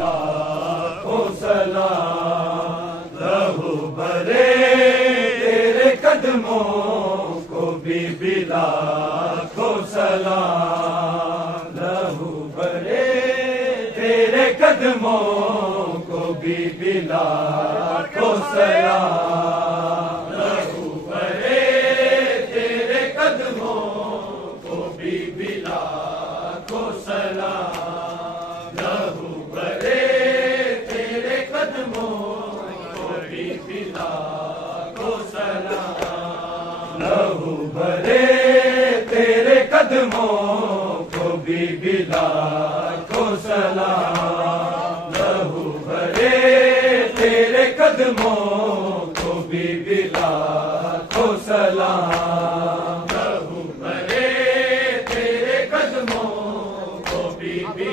लाखों सलाम लहू भरे तेरे कदमों को भी लाखों सलाम लहू भरे तेरे कदमों को भी लाखों सलाम लहू भरे तेरे कदमों को भी लाखों सलाम लहू भरे तेरे कदमों को भी लाखों सलाम लहू भरे तेरे कदमों को भी लाखों सलाम लहू भरे तेरे कदमों को भी लाखों सलाम लहू भरे तेरे कदमों को भी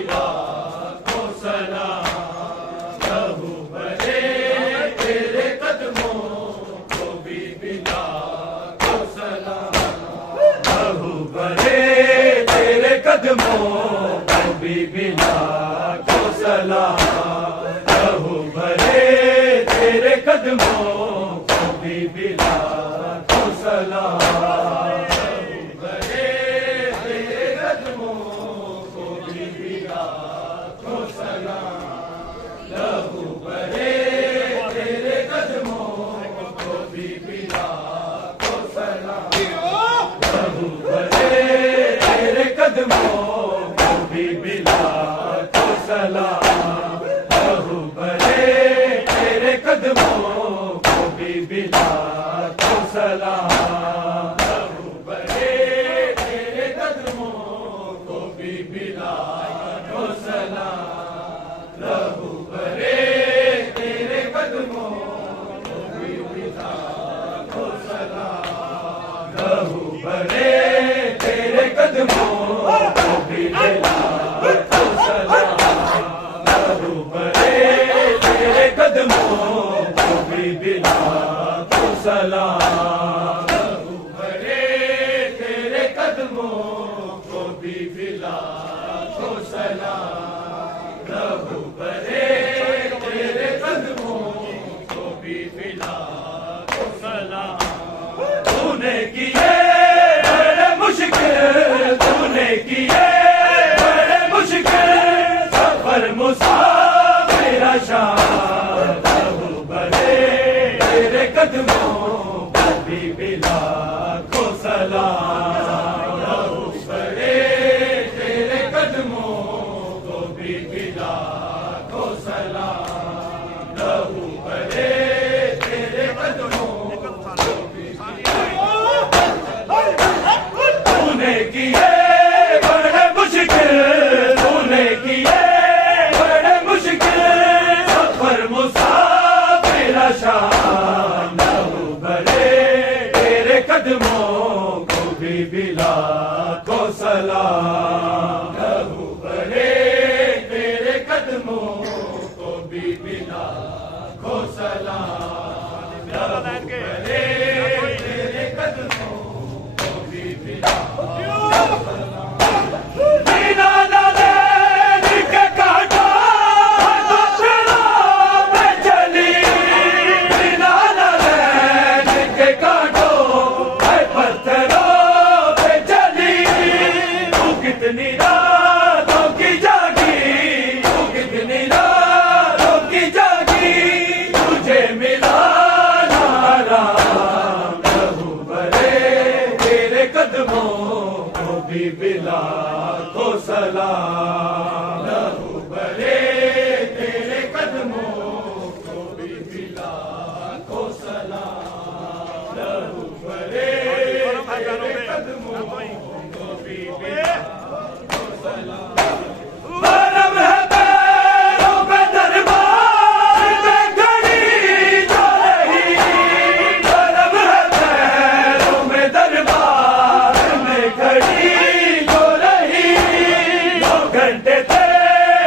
लहू भरे तेरे कदमों को भी लाखों सलाम लहू भरे तेरे कदमों को भी लाखों सलाम लहू भरे तेरे कदमों को भी लाखों सलाम लहू भरे तेरे कदमों को भी लाखों सलाम लहू भरे तेरे कदमों को भी लाखों सलाम लहू भरे तेरे कदमों को भी लाखों सलाम लहू भरे तेरे कदमों को भी लाखों सलाम लहू भरे तेरे कदमों को भी लाखों सलाम लहू भरे तेरे कदमों को भी लाखों सलाम लहू भरे तेरे कदमों को भी लाखों सलाम लहू भरे तेरे कदमों को भी लाखों सलाम लहू भरे तेरे कदमों को भी लाखों सलाम तूने किए बड़े मुश्किल तूने किए बड़े मुश्किल सफर मुसाफिर शान लहू भरे तेरे कदमों को भी लाखों सलाम लहू भरे तेरे कदमों को भी लाखों सलाम लहू भरे तेरे कदमों को भी तूने किए बड़े मुश्किल तूने किए बड़े मुश्किल सफर मुसाफिर शान लहू भरे तेरे कदमों को भी लाखों सलाम लहू भरे तेरे कदमों को भी लाखों सलाम लहू भरे तेरे कदमों को भी लाखों सलाम बिना नैन के काटा पत्थरों में चली बिना नैन के काटो है पत्थरों पे चली तू कितनी रातों की जागी तू कितनी रातों की जागी तुझे मिला ना राम लहू भरे तेरे कदमों को भी लाखों सलाम लहू भरे तेरे कदमों को भी लाखों सलाम लहू भरे तेरे कदमों को भी लाखों सलाम परम है पैरों पे दरबार में खड़ी जो रही परम है पैरों में दरबार में खड़ी जो रही 2 घंटे तेरे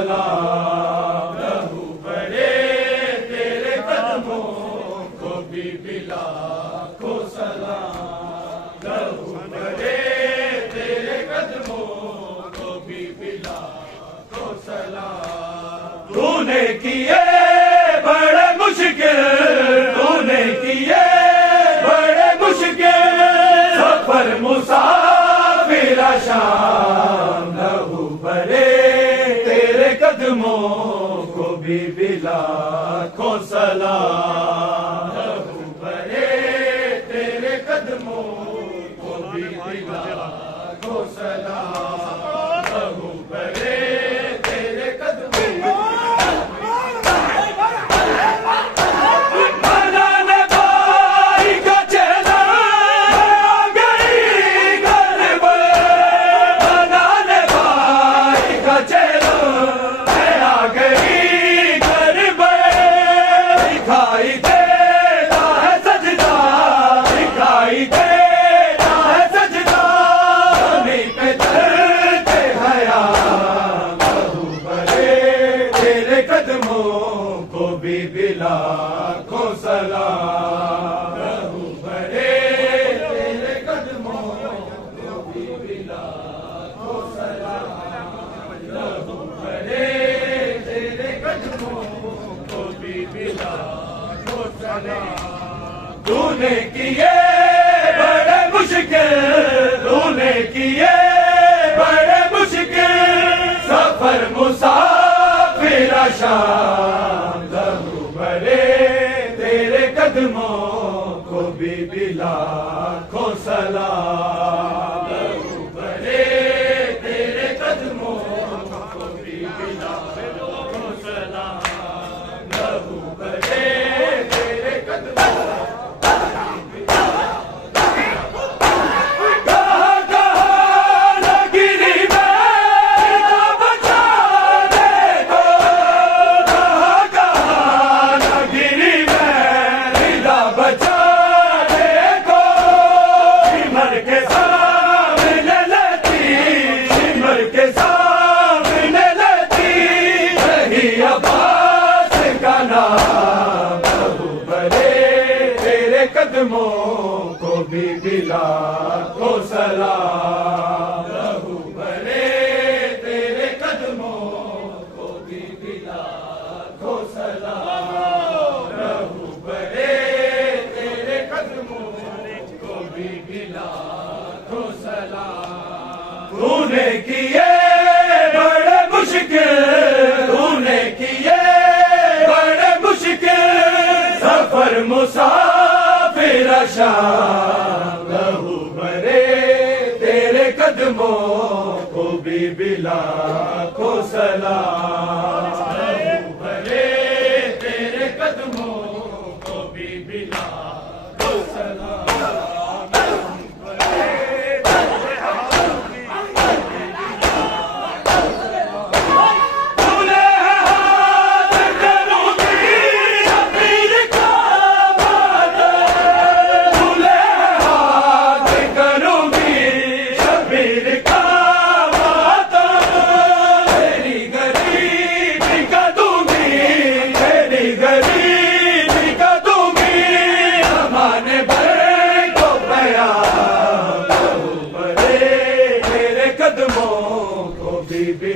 सलाम। लहू बड़े तेरे कदमों को भी लाखों सलाम। लहू बड़े तेरे कदमों को भी लाखों सलाम। तूने किए बड़े मुश्किल, तूने किए बड़े मुश्किल सफर मुसाफिर शाम। लहू बड़े तेरे कदमों को भी लाखों सलाम। लहू बड़े तेरे कदमों को भी लाखों सलाम। लहू बड़े तेरे कदमों लाखों सलाम। लहू बड़े तेरे कदमों को भी लाखों सलाम। लहू बड़े तेरे कदमों को भी लाखों सलाम। तूने किए बड़े मुश्किल, तूने किए बड़े मुश्किल सफर मुसाफिर शाम। तेरे कदमों को भी लाखों सलाम। लहू बड़े तेरे कदमों को भी लाखों सलाम। लहू बड़े तेरे कदमों कदमों को भी लाखों सलाम। लहू बड़े तेरे कदमों को भी लाखों सलाम। लहू बड़े तेरे कदमों को भी लाखों सलाम। तूने किए बड़े मुश्किल, तूने किए बड़े मुश्किल सफर मुसाफिर शाम। लहू बड़े तेरे कदमों को भी लाखों सलाम। लहू बड़े तेरे कदमों को भी लाखों सलाम।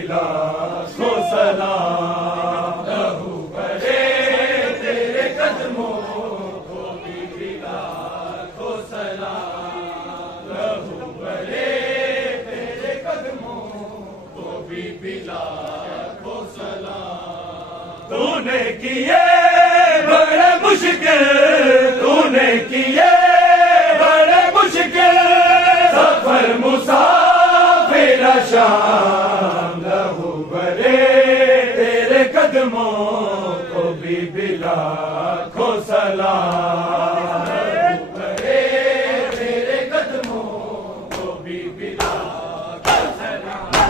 लाखों सलाम। लहू बड़े तेरे कदमों को भी लाखों सलाम। लहू बड़े तेरे कदमों को भी लाखों सलाम। तूने किए बड़े मुश्किल, तूने किए बड़े मुश्किल सफर मुसाफिर शाम। लहू बड़े तेरे कदमों को भी लाखों सलाम। लहू बड़े तेरे कदमों को भी लाखों सलाम।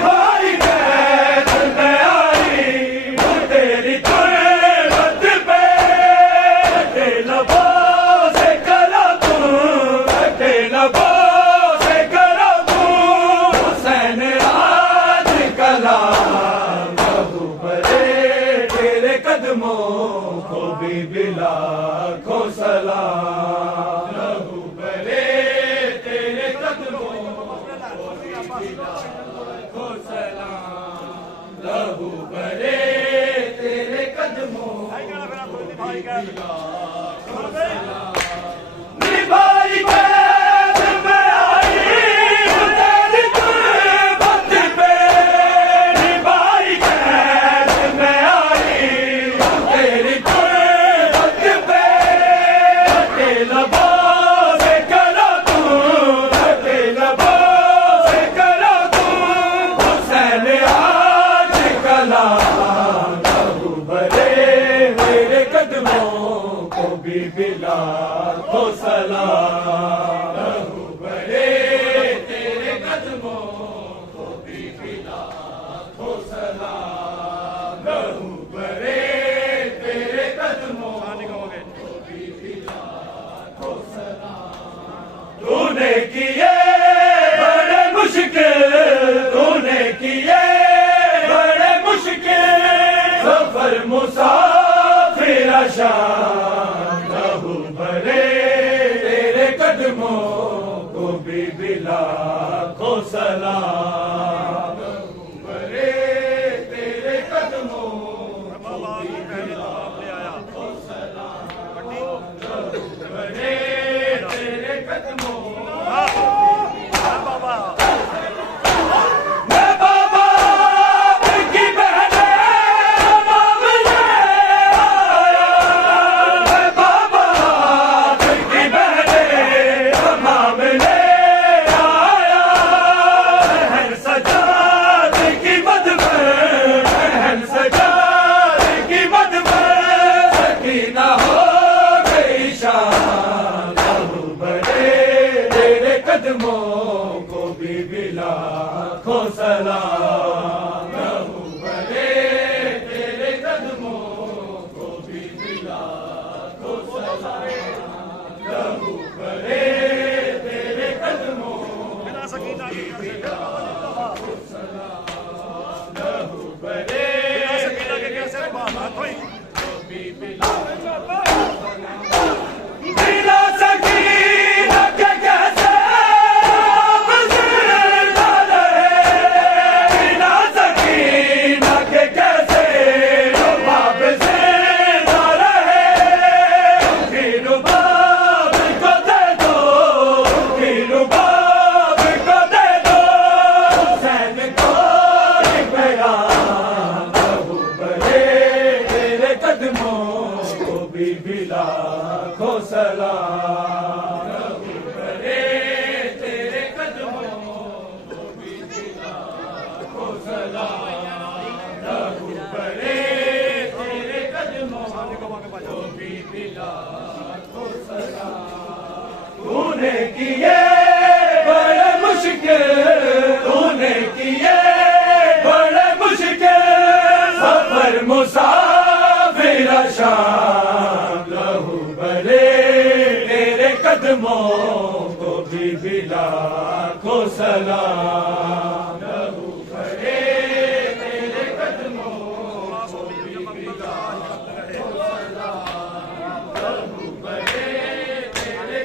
भाई निभाई कैद में आई तेरी गुर्बत पे, निभाई कैद में आई तेरी गुर्बत पे, ढके लबों से करो तू, ढके लबों से करो तू, हुसैन आज कला लहू भरे मेरे कदमों को भी बिला को सलाम, लहू भरे तेरे कदमों को भी बिला को सलाम, लहू भरे तेरे कदमों को भी बिला को सलाम। तूने किए बड़े मुश्किल, तूने किए बड़े मुश्किल सफर मुसाफिर शाम, लहू भरे तेरे कदमों को भी बिला को सलाम, लहू भरे तेरे कदमों को भी बिला को सलाम, लहू भरे तेरे कदमों को भी बिला को सलाम, लहू भरे तेरे कदमों को भी बिला को सलाम, लहू भरे तेरे कदमों को भी बिला को सलाम, लहू भरे तेरे कदमों को भी बिला बिला सकीना के कैसे बिला को सलाम, लहू भरे तेरे कदमों को भी बिला को सलाम, लहू भरे तेरे कदमों को भी बिला को सलाम। तूने किए बड़े मुश्किल, तूने किए बड़े मुश्किल सफर मुसाफिर शाम, लहू भरे तेरे कदमों को भी बिला को सलाम, लहू भरे तेरे कदमों को भी बिला को सलाम, लहू भरे तेरे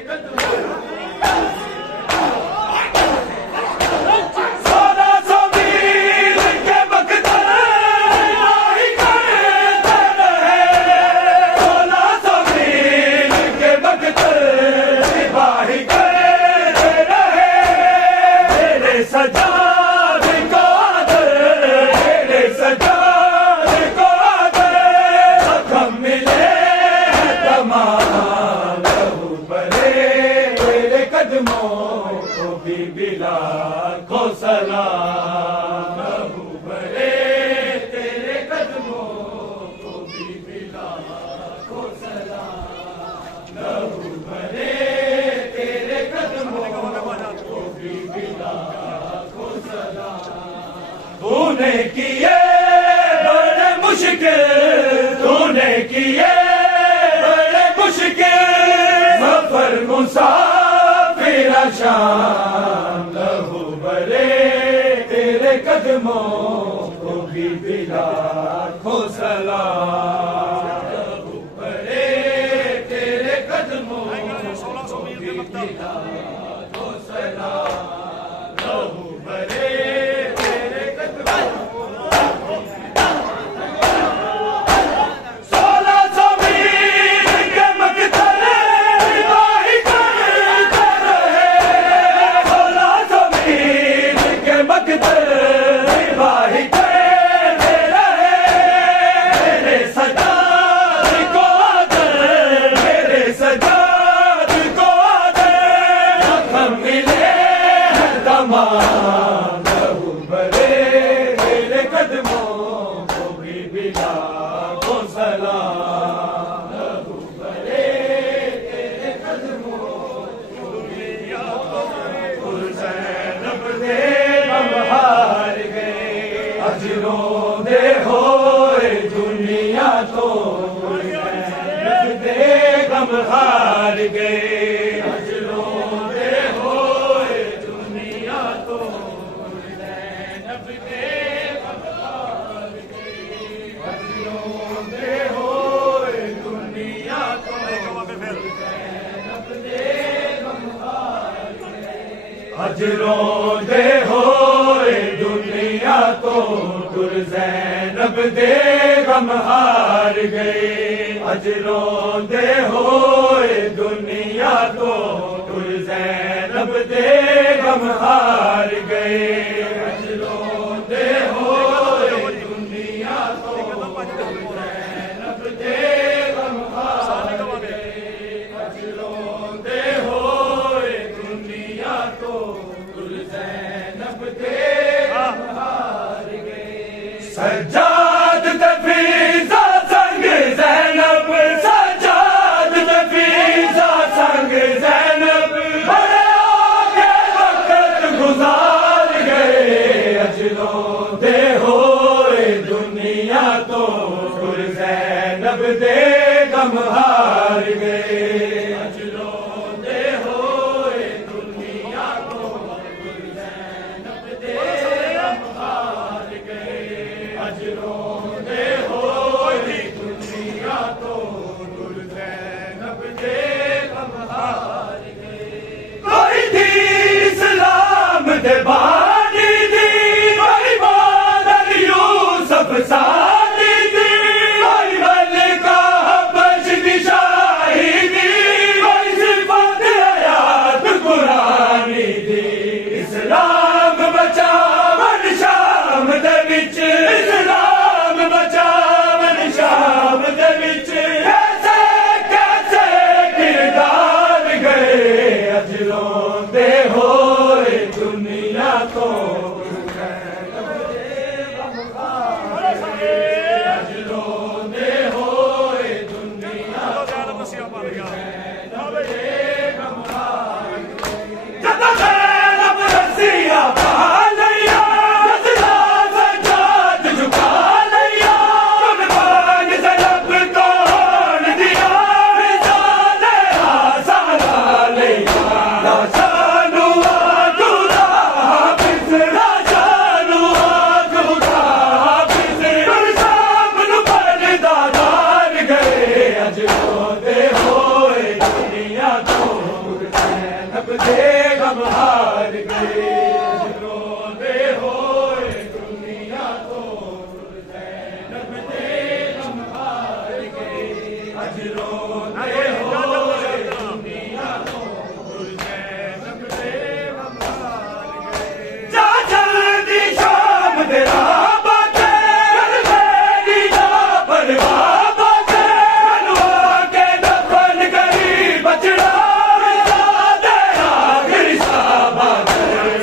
कदमों को भी बिला को सलाम, लहू भरे तेरे कदमों को भी बिला को सलाम, लहू भरे तेरे कदमों को भी बिला को सलाम। तूने किए बड़े मुश्किल, तूने किए बड़े मुश्किल सफर मुसाफिर शाम, लहू भरे तेरे कदमों को भी बिला को सलाम, लहू भरे तेरे कदमों को भी बिला को सलाम, लहू भरे तेरे कदमों को 1600 मील तमाम लहू भरे तेरे कदमों को भी लाखों सलाम। लहू भरे तेरे कदमों को भी ज़ैनब दे गम हार गए। अजरों दे होए दुनिया तो ज़ैनब दे गम हार गए। अजरों दे होए दुनिया तो तुर ज़ैनब दे गम हार गए। अजरों दे होए दुनिया तो तुर ज़ैनब दे गम हार गए। अजरों दे होए दुनिया तो तुर ज़ैनब दे गम हार गए। अजरों दे होए दुनिया तो सज्जाद तफीज़ा संग ज़ैनब, सज्जाद तफीज़ा संग ज़ैनब बड़े आगे वक्त गुजार गए। अजरों दे होए दुनिया तो तुर ज़ैनब दे गम हार गए। अजरों दे होए दुनिया तो तुर ज़ैनब दे गम हार गए। अजरों दे होए दुनिया तो तुर ज़ैनब दे गम हार गए। कोई थी इस्लाम दे बानी दी, कोई बादल यूसुफ सादी दी, कोई मलिका हबश दी शाही दी, कोई सिफत हयात कुरानी दी। इस्लाम बचावन शाम दे विच, इस्लाम बचावन शाम दे विच, कैसे कैसे किरदार गए। अजरों दे होए दुनिया तो ज़ैनब दे गम हार गए। अजरों दे होए दुनिया तो ज़ैनब दे गम हार गए। जब ज़ैनब रज़िया पा लिया, रज़िया सज्जाद झुका लिया, कुर्बान ज़ैनब को होने दिया, रिज़ाले आसारा लिया। राजानु खुदा हाफ़िज़, राजानु खुदा हाफ़िज़, तुर सामने पर्दादार गए। अजरों दे होए दुनिया तो तुर ज़ैनब दे गम हार गए। अजरों दे होए दुनिया तो तुर ज़ैनब दे गम हार गए। अजरों दे होए दुनिया तो तुर ज़ैनब दे गम हार गए। जा जल्दी शाम दे राह बाटे, कर मेरी लापरवाह बाटे, बनवा के दफन करी बचड़ा, दे आखिरी साबात।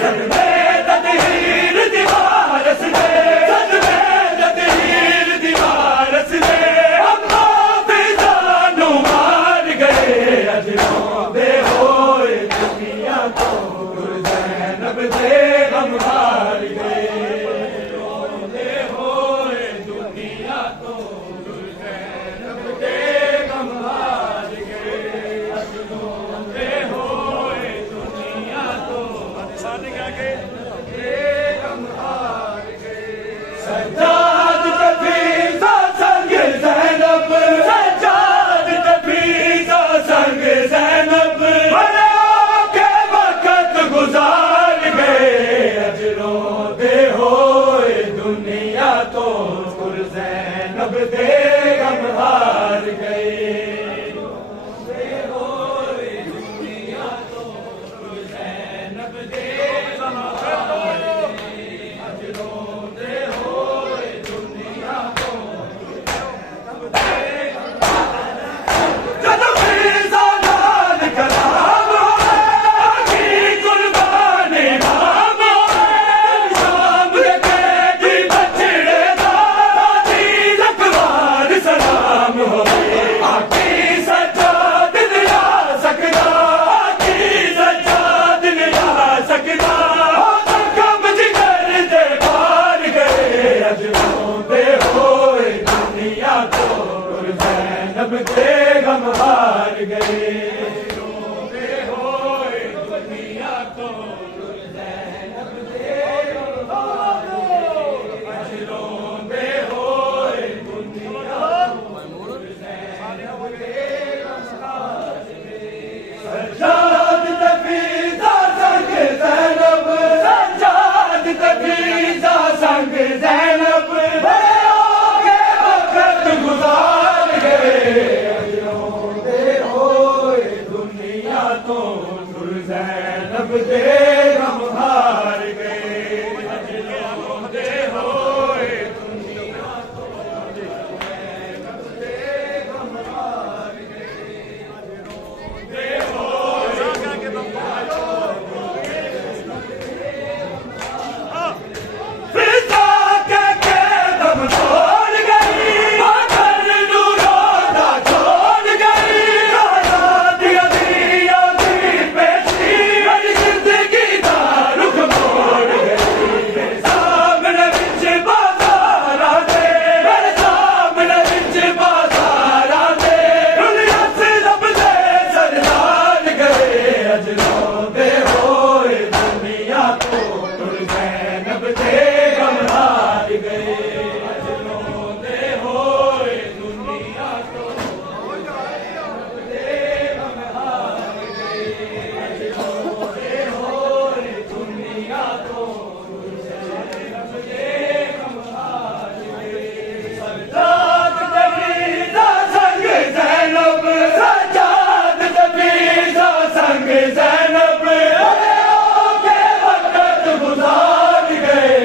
सदमे तदहीर दीवारस दे, सदमे तदहीर दीवारस दे, हम हाफ़िज़ानु मार गए। अजरों दे होए दुनिया तो तुर ज़ैनब दे गम हार गए। अजरों दे होए दुनिया तो तुर ज़ैनब दे गम हार गए। अजरों दे होए दुनिया तो दे गम हार गए। सज्जाद तफीज़ा संग ज़ैनब, सज्जाद तफीज़ा संग ज़ैनब बड़े आगे वक्त गुजार गए। अजरों दे होए दुनिया तो तुर ज़ैनब दे गम हार गए। दे होए दुनिया तो तुर ज़ैनब दे गम हार ज़ैनब दे गम हार गए अजरोंदे होए दुनिया तो ज़ैनब दे गम हार गए अजरोंदे होए फिजा के दम छोड़ गई मगर नूरोदा छोड़ गई दिया दिया दी पेशी मेरी जिंदगी दा रुख मोड़ गई मेरे सामने बिच बाजार आते मेरे सामने बिच बाजार आते दुनिया से लब दे सरदार गए अजरोंदे होए दुनिया तो ज़ैनब दे गम हार गए अजरोंदे होए दुनिया तो ज़ैनब दे गम हार गए अजरोंदे होए दुनिया तो ज़ैनब दे गम हार गए सज्जाद तबीज़ा संग ज़ैनब सज्जाद तबीज़ा संग ज़ैनब के वक़्त गुज़ार गए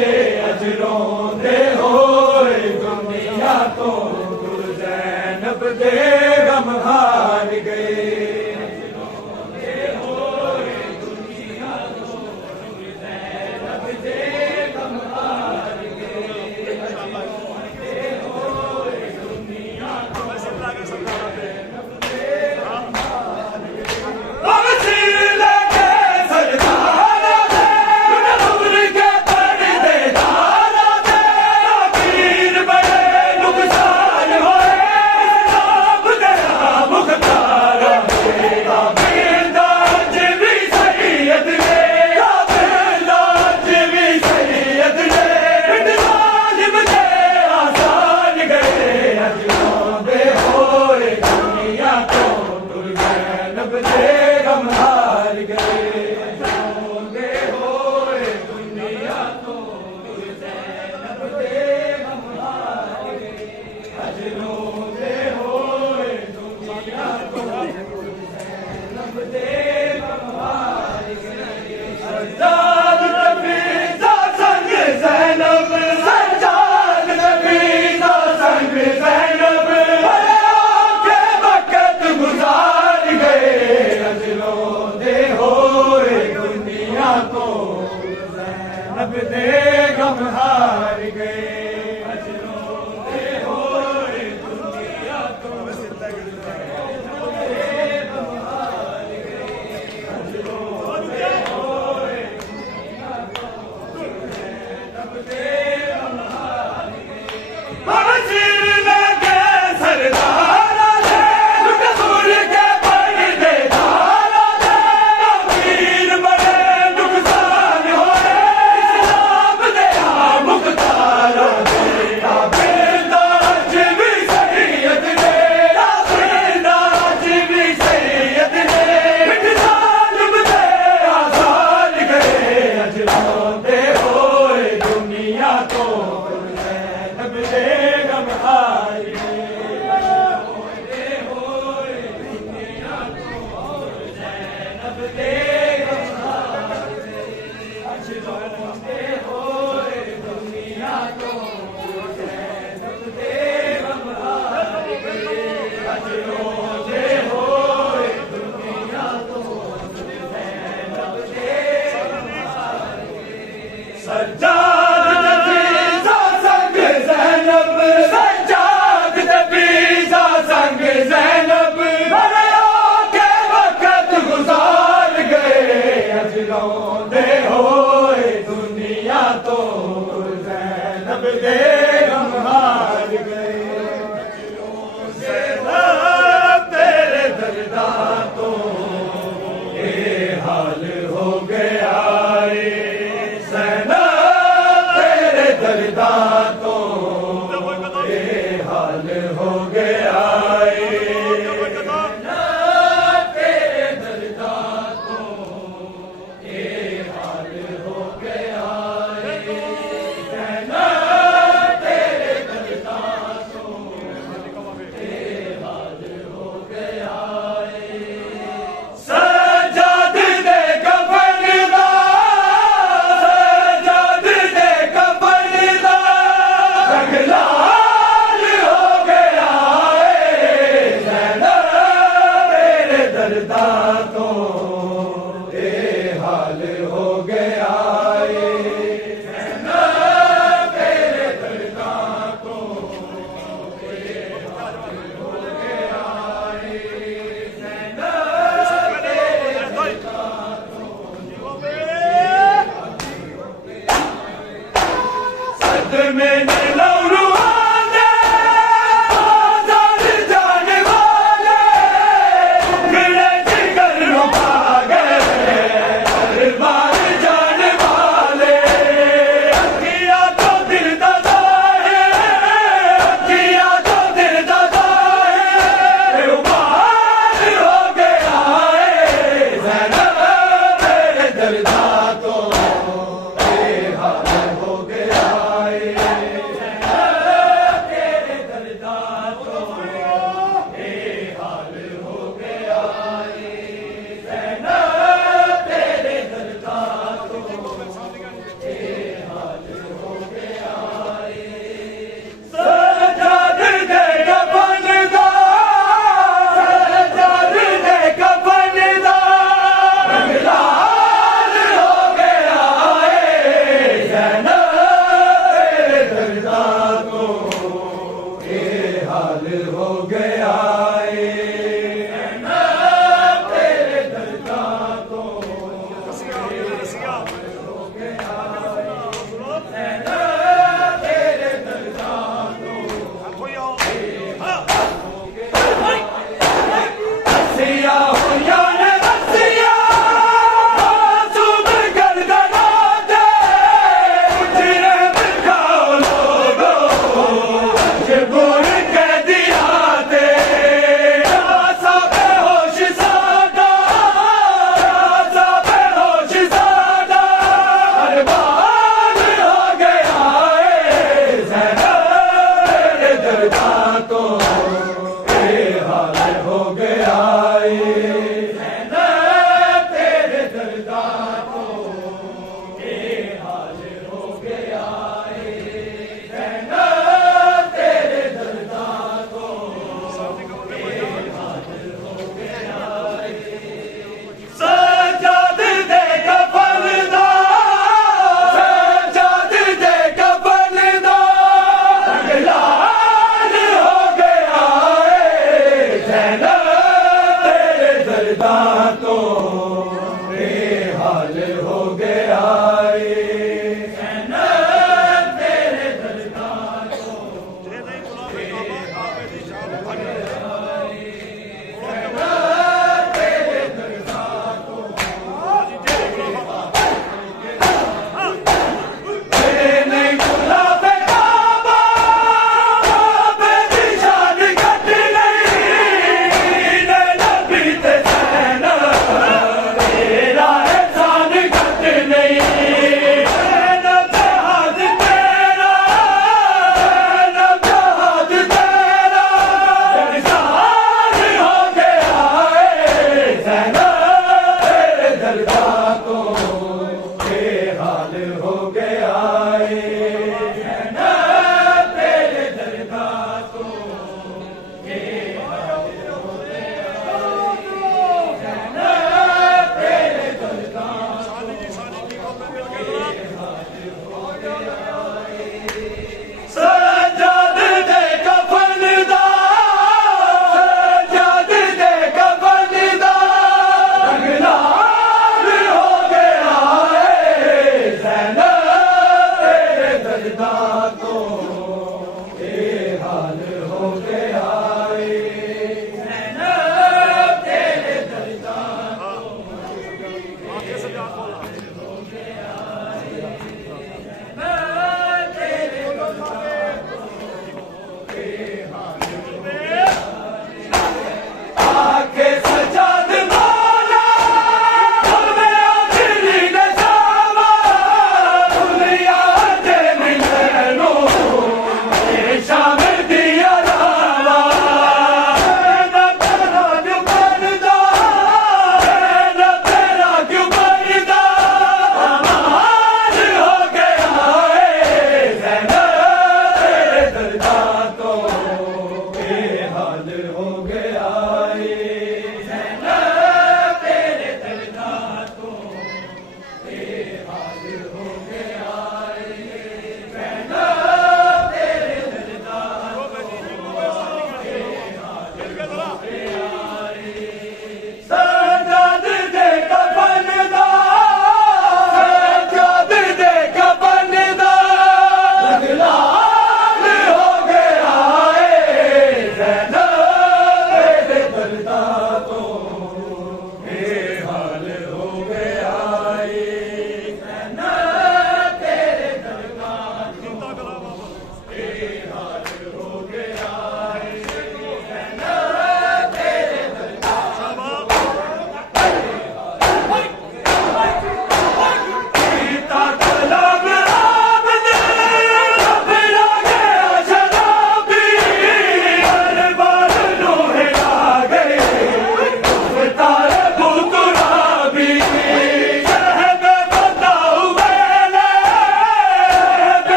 अजरोंदे होए दुनिया तो ज़ैनब दे गम हार गए अजरोंदे होए दुनिया तो ज़ैनब दे गम हार गए अजरोंदे होए दुनिया तो ज़ैनब दे गम हार गए वसीले के सरदारा दे नूर के पर्देदार दे पीर बड़े नुकसान होए नाम तेरा मुख्तार काबिलदाज भी सैयद ने काबिलदाज भी सैयद ने बिन जालिम के आसान गए अजरोंदे होए दुनिया तो ज़ैनब दे गम हार गए अजरोंदे होए दुनिया तो ज़ैनब दे गम हार गए अजरोंदे होए दुनिया तो ज़ैनब दे गम हार गए सज्जाद तबीज़ा संग ज़ैनब सज्जाद तबीज़ा संग ज़ैनब के वक़्त गुज़ार गए अजरोंदे होए दुनिया तो ज़ैनब दे गम हार गए अजरोंदे होए दुनिया तो ज़ैनब दे गम हार गए अजरोंदे होए दुनिया तो ज़ैनब दे गम हार गए वसीले के सरदारा दे कसूर के पर्देदारा दे पीर बड़े नुकसान होए इस्लाम तेरा मुख्तार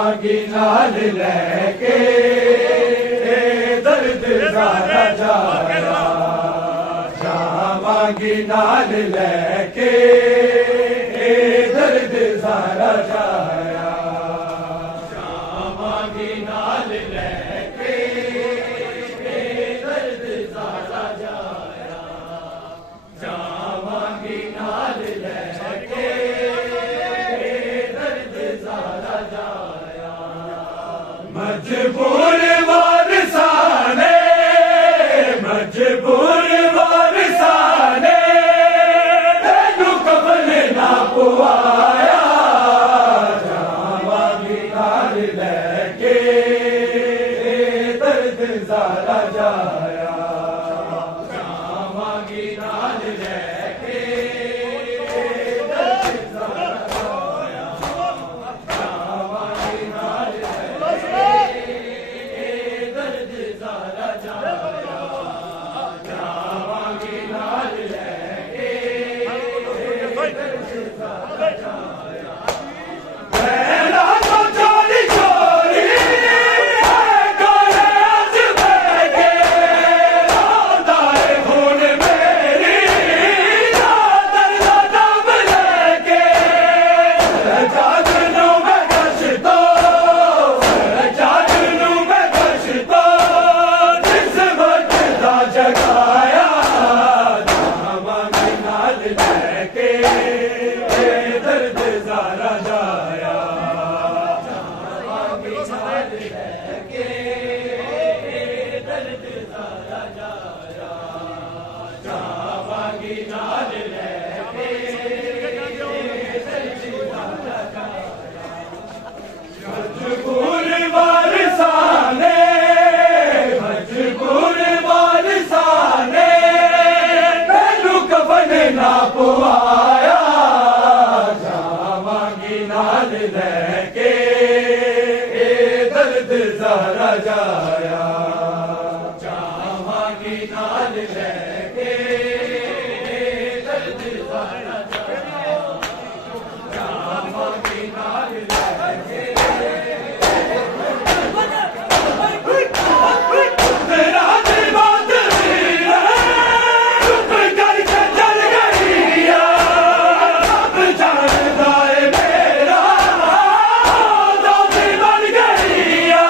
जावांगी नाल लेके दर्द ज़ारा जाया, जावांगी नाल लेके दर्द ज़ारा जाया, जावांगी नाल लेके दर्द ज़ारा जाया, जावांगी नाल लेके दर्द ज़ारा जाया। मजबूर वारिसाने, मजबूर वारिसाने तेनू कफन ना पुआया, जावांगी नाल लेके दर्द ज़ारा जाया, जावांगी नाल लेके दर्द ज़ारा जाया, जावांगी नाल लेके दर्द ज़ारा जाया, जावांगी नाल लेके दर्द ज़ारा जाया। पहला तो चोरी चोरी कालेज में के रोता है खून मेरी, दर्द दम लेके जागनू में कश्तो, जागनू में कश्तो जिस वक्त दा जगाया, जावांगी नाल लेके दर्द ज़ारा जाया, जावांगी नाल लेके दर्द ज़ारा जाया, जावांगी नाल लेके दर्द ज़ारा जाया। मजबूर वारिसाने, मजबूर वारिसाने तेनू कफन ना पुआया, जावांगी नाल लेके दर्द ज़ारा जाया, जावांगी नाल लेके दर्द ज़ारा जाया, जावांगी नाल लेके तेरा दिल बात वीरा चुप करके चल गई या, अब जानदा है मेरा दो दिल बन गई या,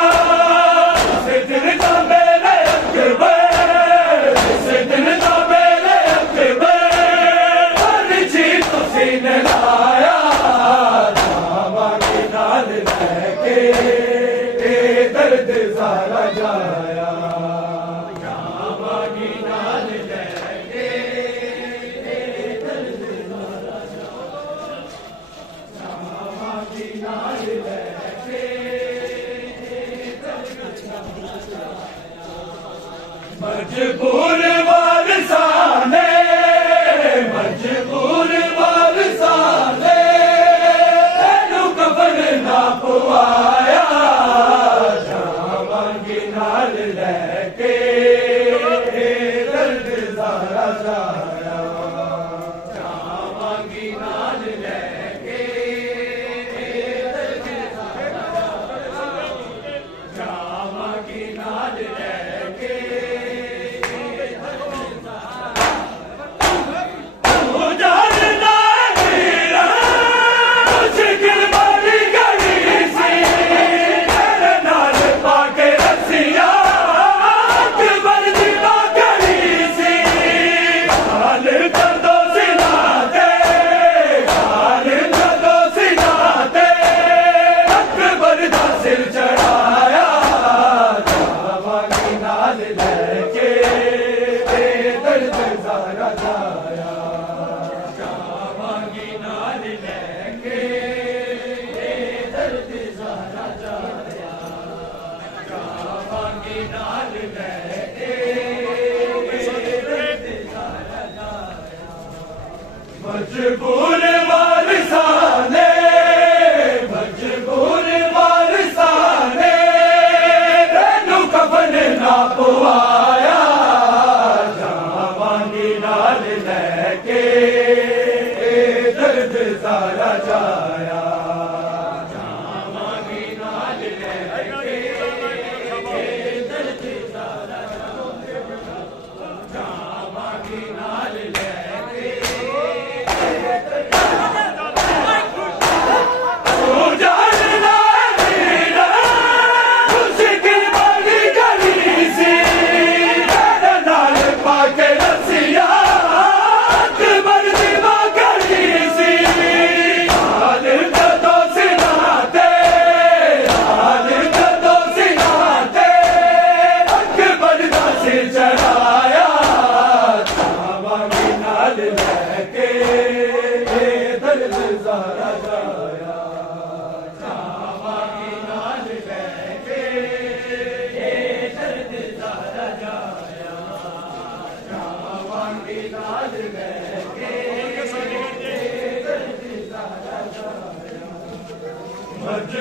से दिन दा मेरे अकबर, से दिन दा मेरे अकबर हर चीज तो सीने लाया, जावांगी नाल लेके दर्द ज़ारा जाया, जावांगी नाल लेके दर्द ज़ारा जाया, जावांगी नाल लेके दर्द ज़ारा जाया। मजबूर वारिसाने, मजबूर वारिसाने तेनू कफन ना पुआया, जावांगी नाल लेके दर्द ज़ारा जाया, जावांगी नाल लेके दर्द ज़ारा जाया, जावांगी नाल लेके दर्द ज़ारा जाया। जानना मेरा मुश्किल बड़ी गई सी, तेरे नाल पाके रसिया अकबर दी ना करी सी, हाल जदो सिनाते, हाल जदो सिनाते अकबर दा सिर चढ़ाया, जावांगी नाल लेके दर्द ज़ारा जाया, जावांगी नाल लेके दर्द ज़ारा जाया, जावांगी नाल लेके दर्द ज़ारा जाया। मजबूर वारिसाने, मजबूर वारिसाने तेनू कफन ना पुआया, जावांगी नाल लेके दर्द ज़ारा जाया, जावांगी नाल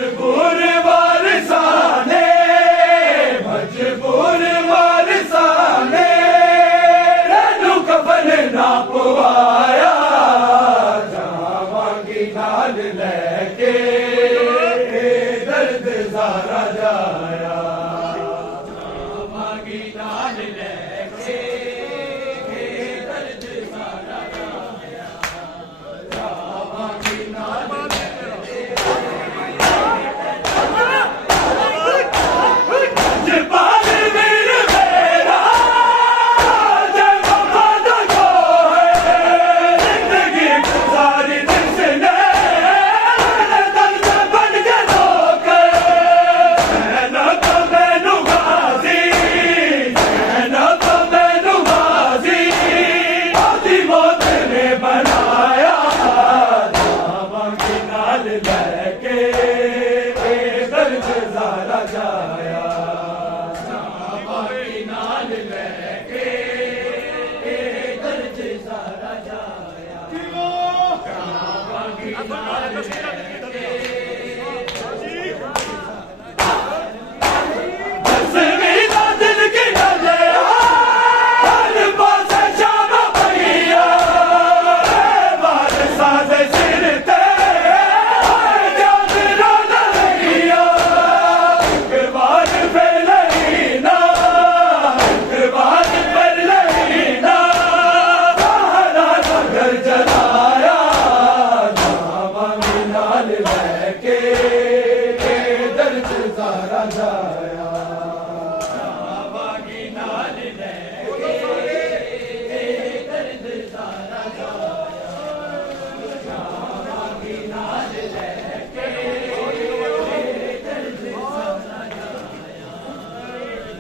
मजबूर वारिसाने मजबूर वारिसाने रैनू कफन ना पवाया जावांगी नाल लेके दर्द सारा जाया जावांगी नाल लेके दर्द सारा जाया जावांगी नाल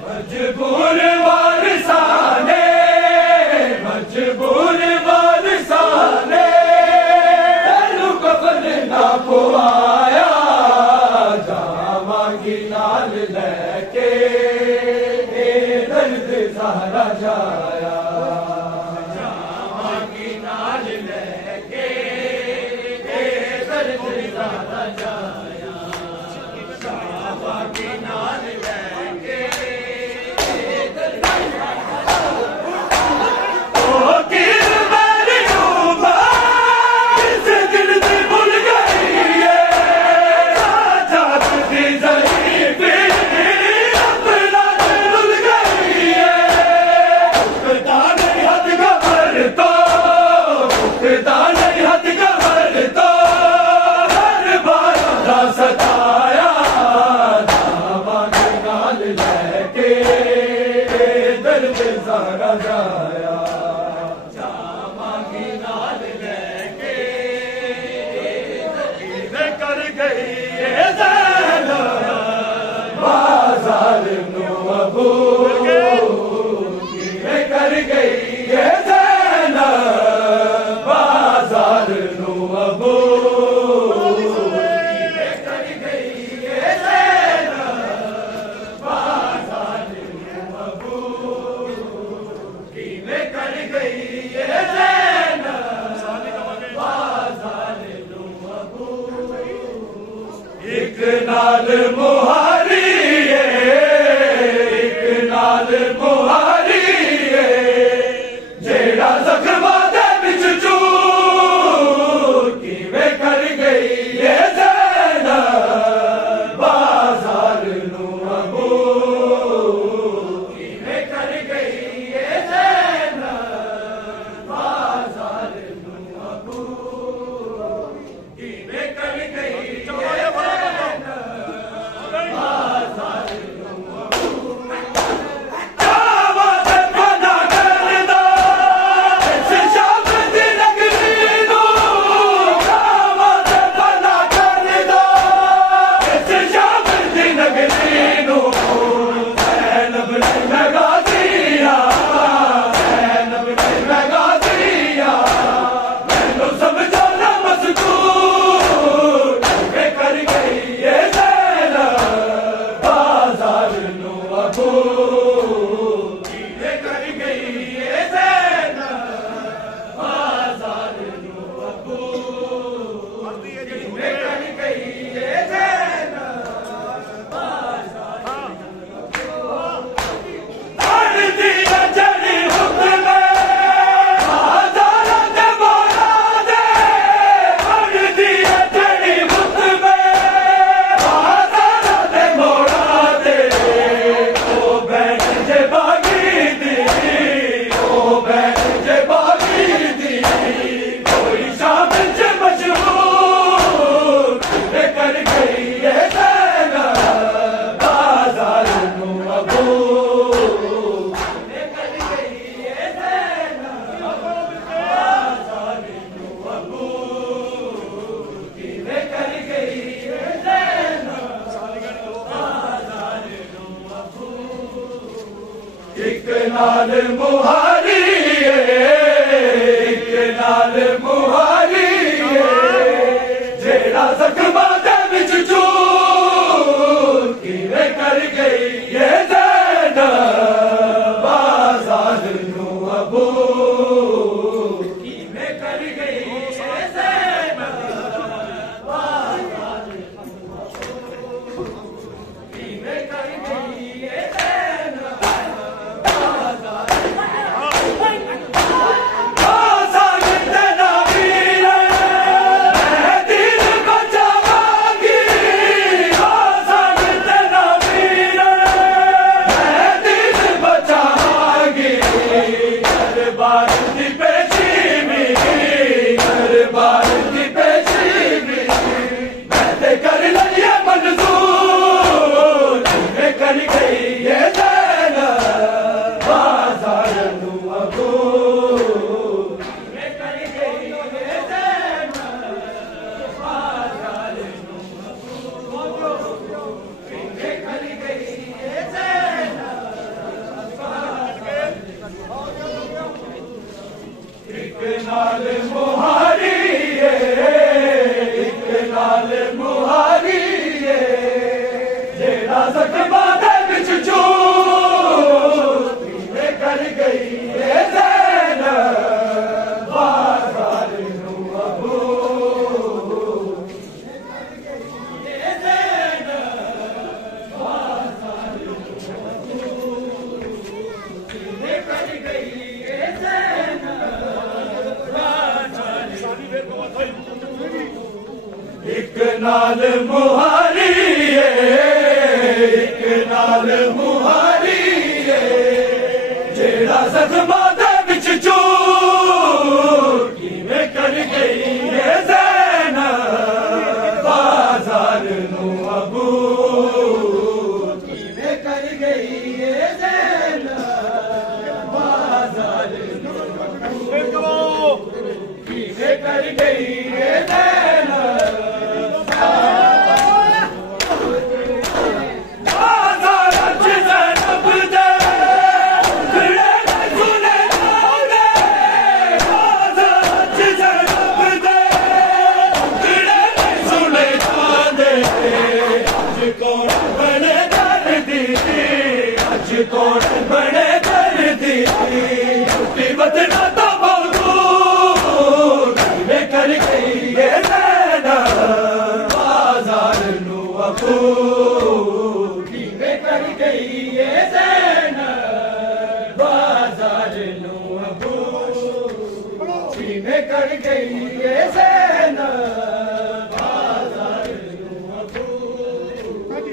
मजबूर वारिसाने मजबूर वारिसाने रैनू कफन ना पवाया जावांगी नाल लेके दर्द सारा जाया जावांगी नाल लेके दर्द सारा जाया जावांगी नाल लेके नाल मुहारी एक नाल मुहारी जेड़ा जख्मां दे विच चूर किवें कर गई ये ज़ैनब आज़ाद नूं अबूर किवें कर गई ये ज़ैनब आज़ाद किवें कर गई ये ज़ैनब नाल मुहारी एक नाल मुहारी जेड़ा ज़ख्मां दे विच चूर किवें कर गई ये ज़ैनब आज़ाद नूं अबूर ये ज़ैनब आज़ाद नूं अबूर किवें कर गई ये एक नाल मुहारी एक नाल मुहारी जेड़ा ज़ख्मां दे विच चूर किवें कर गई ये ज़ैनब आज़ाद नूं अबूर किवें कर गई ये ज़ैनब आज़ाद नूं अबूर किवें कर गई ये ज़ैनब कौन बने दर्दी छुट्टी बतना तो मौजूद किवें कर गई ये ज़ैनब आज़ाद नूं अबूर किवें कर गई ये ज़ैनब आज़ाद नूं अबूर किवें कर गई ये ज़ैनब आज़ाद नूं अबूर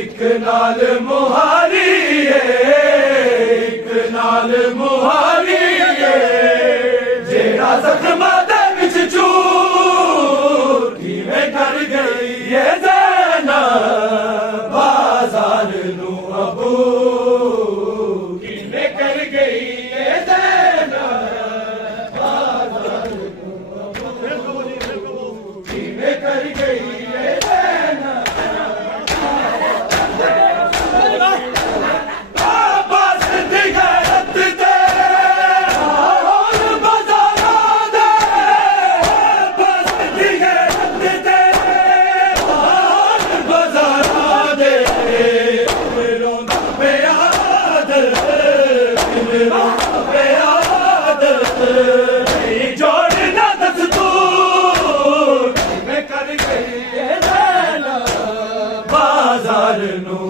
एक नाल मुहारी एक नाल मुहारी जेड़ा ज़ख्मां दे विच चूर किवें कर गई ये ज़ैनब आज़ाद नूं अबूर किवें कर गई ये ज़ैनब आज़ाद नूं अबूर किवें कर गई ये ज़ैनब जोड़ना दस्तूर किवें कर गई ये ज़ैनब आज़ाद नूं